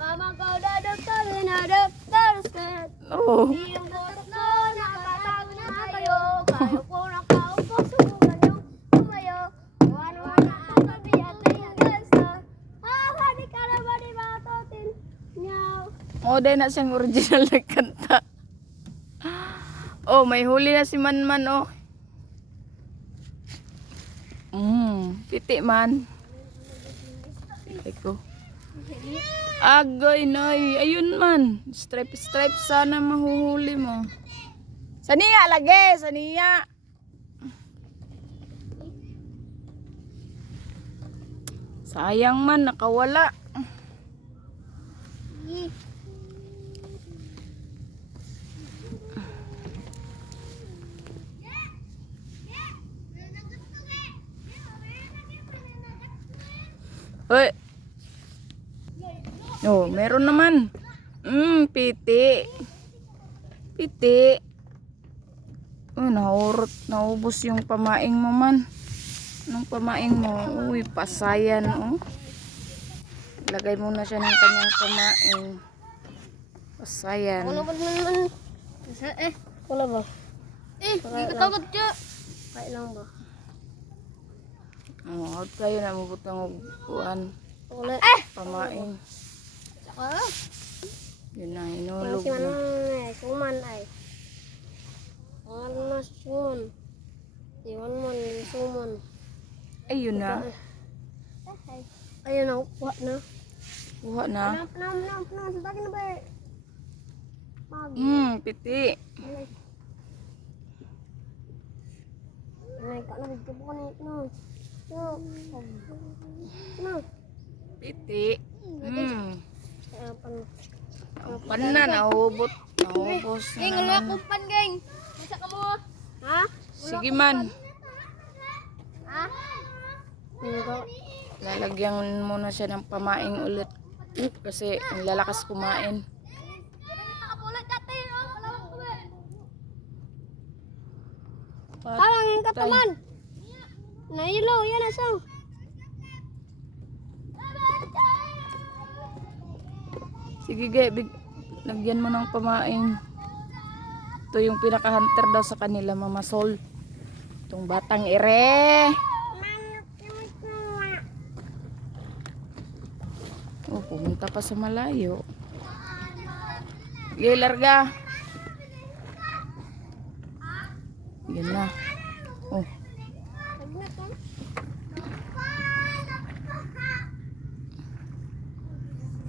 Mama ko dadok kami na doktor. Oh. Yung butok na nakatago na kayo. Kayo po nakaupo subukan yung tumayo. Ano na ang kabiyak ng gansa. Di ka na ba di matotin? Nyaw. Day na siyang original na kanta. Oh, may huli na si Manman, oh. Piti man. Piti ko. Agay, nay. Ayun man. Stripe sana mahuhuli mo. Saniya, lagi. Saniya. Sayang man, nakawala. Hoy. Oh, meron naman. Piti. Piti. Oh, naubos yung pamaing mo man. Anong pamaing mo? Uy, pasayan, oh. Lagay muna siya ng kanyang pamaing. Pasayan. Wala ba naman? Wala ba? Di ka tawag ka. Kaya lang ba? Oh, out kayo na mabutang upuan. Wala. Pamaing. Saka. Yun na, inulog Si na. Suman ay. Ano na suman? Iwan mo ni suman. Ayun na. Ayun na, kuha na. Kuha na. Sa bagay na ba eh? Piti. Ay, ka na, bigyan ko na ito. No. Piti. Panan, naubos. Naubos na naman. Pan, gang. Masa ka mo? Ha? Sige man. Ha? Lalagyan muna siya ng pamaing ulit. Kasi ang lalakas kumain. Tawang yung kataman. Nailo, yan na siyang. Sige, lagyan mo ng pamaing. Ito yung pinaka-hunter daw sa kanila, Mama Sol. Itong batang ire. Oh, pumunta pa sa malayo. Sige, larga. Yan na.